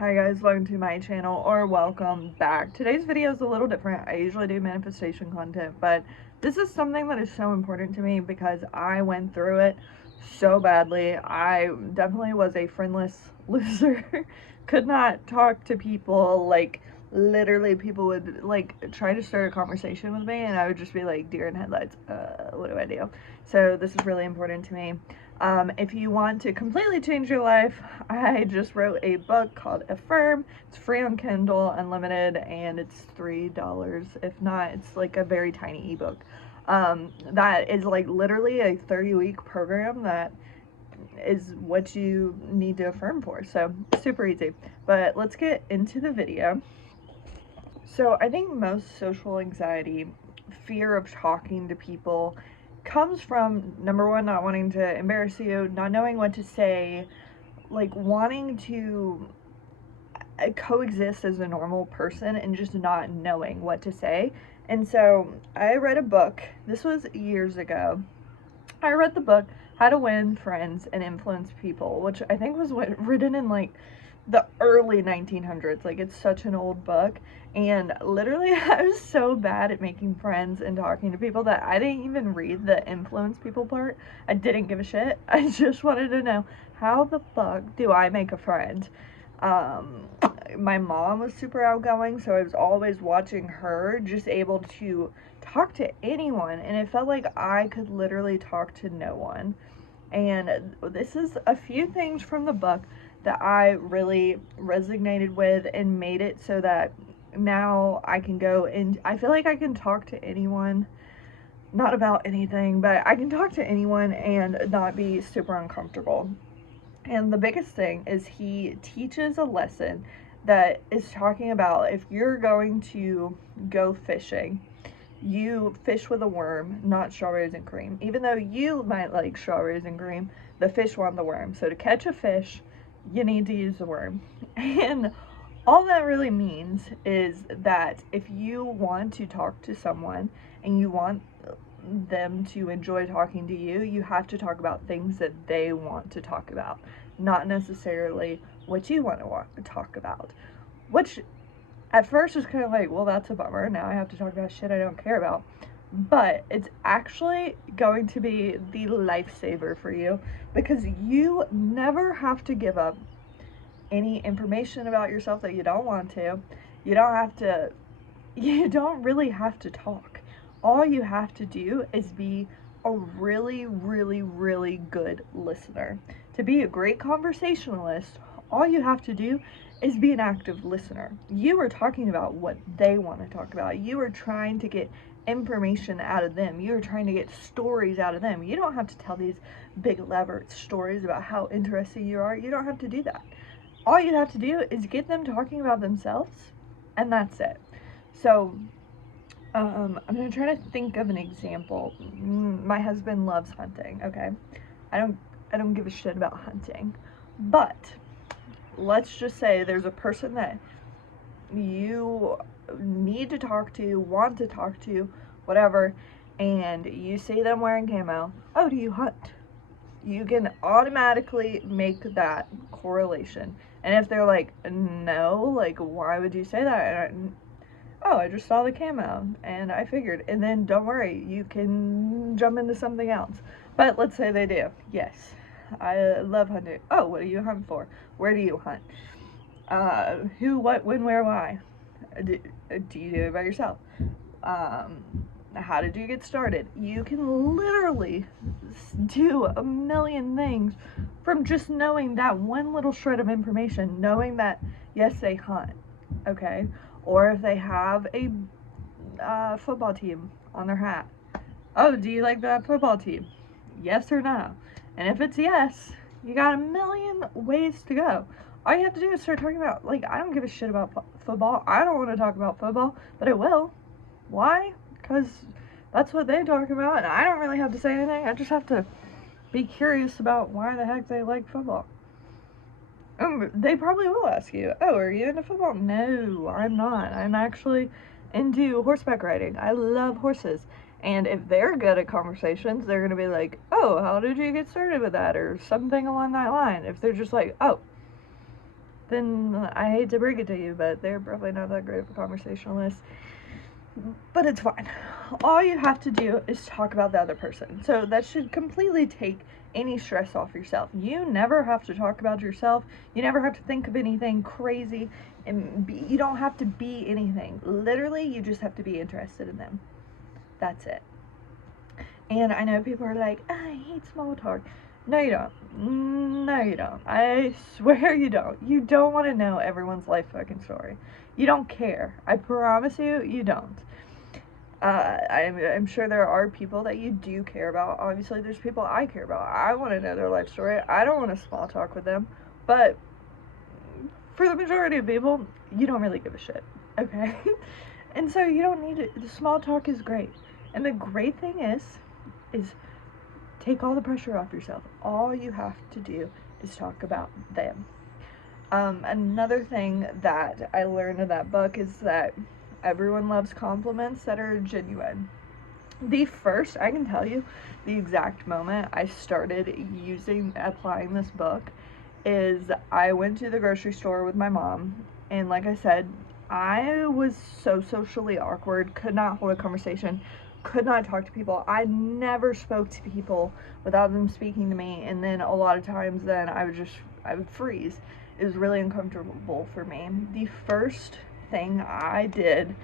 Hi guys, welcome to my channel, or welcome back. Today's video is a little different. I usually do manifestation content, but this is something that is so important to me because I went through it so badly. I definitely was a friendless loser. Could not talk to people. Like, literally people would like try to start a conversation with me and I would just be like deer in headlights. What do I do? So this is really important to me. If you want to completely change your life, I just wrote a book called Affirm. It's free on Kindle, unlimited, and it's $3. If not, it's like a very tiny ebook. That is like literally a 30-week program that is what you need to affirm for. So super easy. But let's get into the video. So I think most social anxiety, fear of talking to people, comes from, number one, not wanting to embarrass you, not knowing what to say, like wanting to coexist as a normal person and just not knowing what to say. And so I read a book, this was years ago. I read the book How to Win Friends and Influence People, which I think was written in like the early 1900s. Like, it's such an old book, and literally I was so bad at making friends and talking to people that I didn't even read the influence people part. I didn't give a shit. I just wanted to know, how the fuck do I make a friend? um my mom was super outgoing, so I was always watching her, just able to talk to anyone, and it felt like I could literally talk to no one. And this is a few things from the book that I really resonated with and made it so that now I can go and I feel like I can talk to anyone, not about anything, but I can talk to anyone and not be super uncomfortable. And the biggest thing is he teaches a lesson that is talking about, if you're going to go fishing, you fish with a worm, not strawberries and cream. Even though you might like strawberries and cream, the fish want the worm. So to catch a fish, you need to use the worm. And all that really means is that if you want to talk to someone and you want them to enjoy talking to you, you have to talk about things that they want to talk about, not necessarily what you want to talk about. Which at first is kind of like, well, that's a bummer. Now I have to talk about shit I don't care about. But it's actually going to be the lifesaver for you, because you never have to give up any information about yourself that you don't want to. You don't have to, you don't really have to talk. All you have to do is be a really, really, really good listener. To be a great conversationalist, all you have to do is be an active listener. You are talking about what they want to talk about. You are trying to get information out of them. You are trying to get stories out of them. You don't have to tell these big elaborate stories about how interesting you are. You don't have to do that. All you have to do is get them talking about themselves, and that's it. So I'm gonna try to think of an example. My husband loves hunting. Okay, I don't give a shit about hunting, but let's just say there's a person that you need to talk to, want to talk to, whatever, and you see them wearing camo. Oh, do you hunt? You can automatically make that correlation. And if they're like, no, like, why would you say that? Oh, I just saw the camo and I figured. And then don't worry, you can jump into something else. But let's say they do. Yes, I love hunting. Oh, what do you hunt for? Where do you hunt? Who, what, when, where, why? Do you do it by yourself? How did you get started? You can literally do a million things from just knowing that one little shred of information, knowing that, yes, they hunt, okay? Or if they have a football team on their hat. Oh, do you like that football team? Yes or no? And if it's yes, you got a million ways to go. All you have to do is start talking about, like, I don't give a shit about football. I don't want to talk about football, but I will. Why? Because that's what they talk about, and I don't really have to say anything. I just have to be curious about why the heck they like football. They probably will ask you, oh, are you into football? No, I'm not. I'm actually into horseback riding. I love horses. And if they're good at conversations, they're going to be like, oh, how did you get started with that? Or something along that line. If they're just like, oh, then I hate to break it to you, but they're probably not that great of a conversationalist. But it's fine. All you have to do is talk about the other person. So that should completely take any stress off yourself. You never have to talk about yourself. You never have to think of anything crazy. And you don't have to be anything. Literally, you just have to be interested in them. That's it. And I know people are like, I hate small talk. No, you don't. No, you don't. I swear you don't. You don't want to know everyone's life fucking story. You don't care. I promise you, you don't. I'm sure there are people that you do care about. Obviously, there's people I care about. I want to know their life story. I don't want to small talk with them. But for the majority of people, you don't really give a shit. Okay? And so you don't need it. The small talk is great. And the great thing is take all the pressure off yourself. All you have to do is talk about them. Another thing that I learned in that book is that everyone loves compliments that are genuine. I can tell you, the exact moment I started applying this book is I went to the grocery store with my mom, and like I said, I was so socially awkward, could not hold a conversation, could not talk to people. I never spoke to people without them speaking to me, and then a lot of times then I would freeze. It was really uncomfortable for me. The first thing I did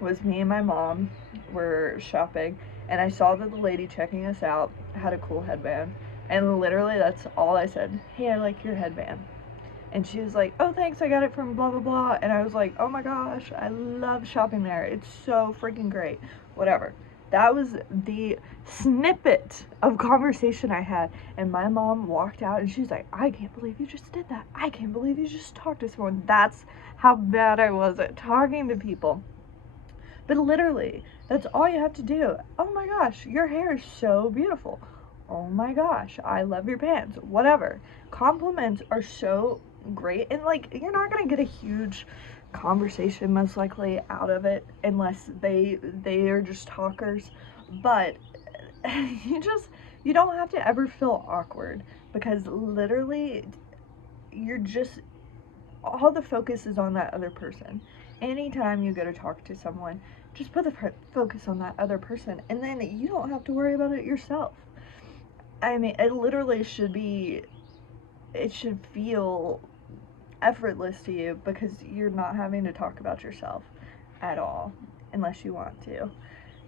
was me and my mom were shopping, and I saw that the lady checking us out had a cool headband, and literally that's all I said. Hey, I like your headband. And she was like, oh, thanks, I got it from blah blah blah. And I was like, oh my gosh, I love shopping there, it's so freaking great. Whatever. That was the snippet of conversation I had. And my mom walked out and she's like, I can't believe you just did that. I can't believe you just talked to someone. That's how bad I was at talking to people. But literally, that's all you have to do. Oh my gosh, your hair is so beautiful. Oh my gosh, I love your pants. Whatever. Compliments are so great. And like, you're not going to get a huge conversation most likely out of it unless they are just talkers. But you don't have to ever feel awkward, because literally all the focus is on that other person. Anytime you go to talk to someone, just put the focus on that other person, and then you don't have to worry about it yourself. I mean, it should feel effortless to you, because you're not having to talk about yourself at all unless you want to.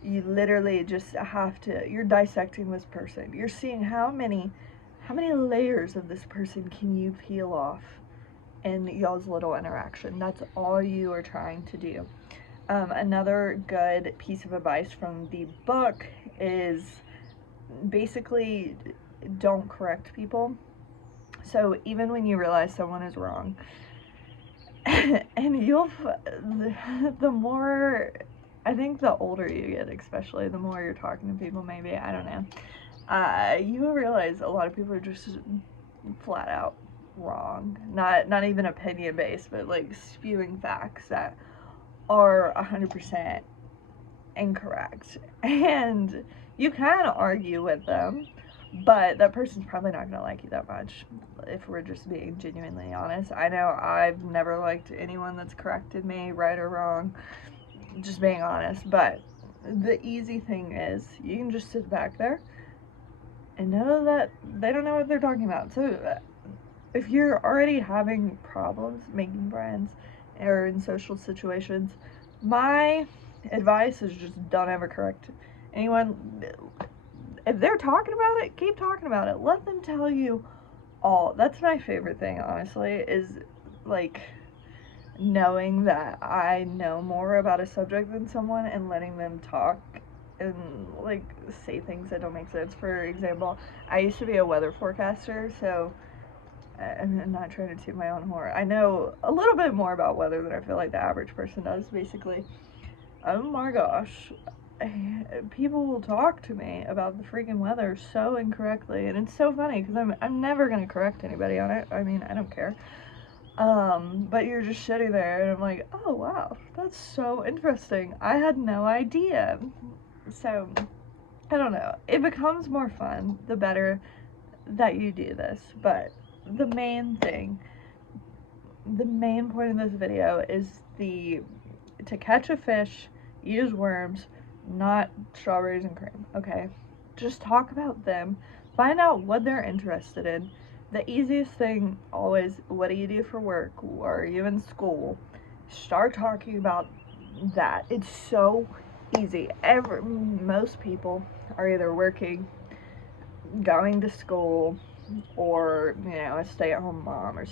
You literally just you're dissecting this person. You're seeing how many layers of this person can you peel off in y'all's little interaction. That's all you are trying to do. Another good piece of advice from the book is basically don't correct people. So even when you realize someone is wrong, and the more, I think the older you get, especially the more you're talking to people, maybe, I don't know, you will realize a lot of people are just flat out wrong. Not even opinion based, but like spewing facts that are 100% incorrect. And you can argue with them, but that person's probably not gonna like you that much, if we're just being genuinely honest. I know I've never liked anyone that's corrected me, right or wrong, just being honest. But the easy thing is you can just sit back there and know that they don't know what they're talking about. So if you're already having problems making friends or in social situations, my advice is just don't ever correct anyone. If they're talking about it, keep talking about it. Let them tell you all. That's my favorite thing, honestly, is like knowing that I know more about a subject than someone and letting them talk and like say things that don't make sense. For example, I used to be a weather forecaster, so I'm not trying to toot my own horn. I know a little bit more about weather than I feel like the average person does, basically. Oh my gosh. People will talk to me about the freaking weather so incorrectly, and it's so funny because I'm never gonna correct anybody on it. I mean, I don't care. But you're just sitting there, and I'm like, oh wow, that's so interesting. I had no idea. So, I don't know. It becomes more fun the better that you do this, but the main thing, the main point of this video is to catch a fish, use worms, not strawberries and cream, okay? Just talk about them, find out what they're interested in. The easiest thing always, what do you do for work, or are you in school? Start talking about that. It's so easy. Most people are either working, going to school, or a stay-at-home mom or